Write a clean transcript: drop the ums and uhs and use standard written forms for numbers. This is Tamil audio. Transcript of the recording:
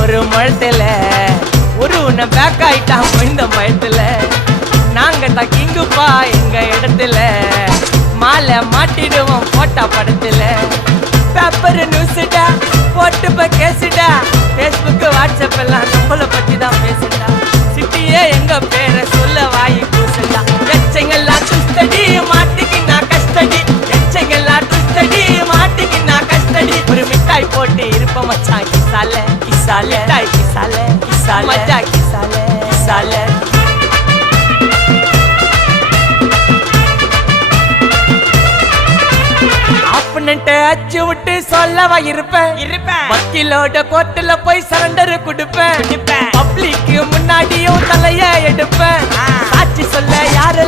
ஒரு மழத்துல ஒரு உன்னை பேக் ஆயிட்டான் இந்த மயத்துல நாங்க தான் கிங்குப்பா எங்க இடத்துல மாலை மாட்டிடுவோம் போட்டா படத்துல பேப்பர் நியூஸ்டா போட்டு கேசுடா Facebook வாட்ஸ்அப் எல்லாம் நம்மள பத்தி தான் பேசுடா சிட்டியே எங்க பேரை சொல்ல வாய் கூசுடா எச்சங்கெல்லாம் துஸ்தடி மாட்டிக்கு நான் கஸ்டடி எச்சங்கெல்லாம் துஸ்தடி மாட்டிக்கு நான் கஸ்டடி ஒரு மிட்டாய் போட்டு இருப்ப மச்சான் கிசால கிசால மிட்டாய் கிசால கிசால மச்சா கிசால கிசால அச்சு விட்டு சொல்லவா இருப்பேன் வக்கீலோட கோர்ட்டுல போய் சரண்டர் கொடுப்பேன் பப்ளிக்கு முன்னாடியும் தலைய எடுப்பேன் சாட்சி சொல்ல யாரு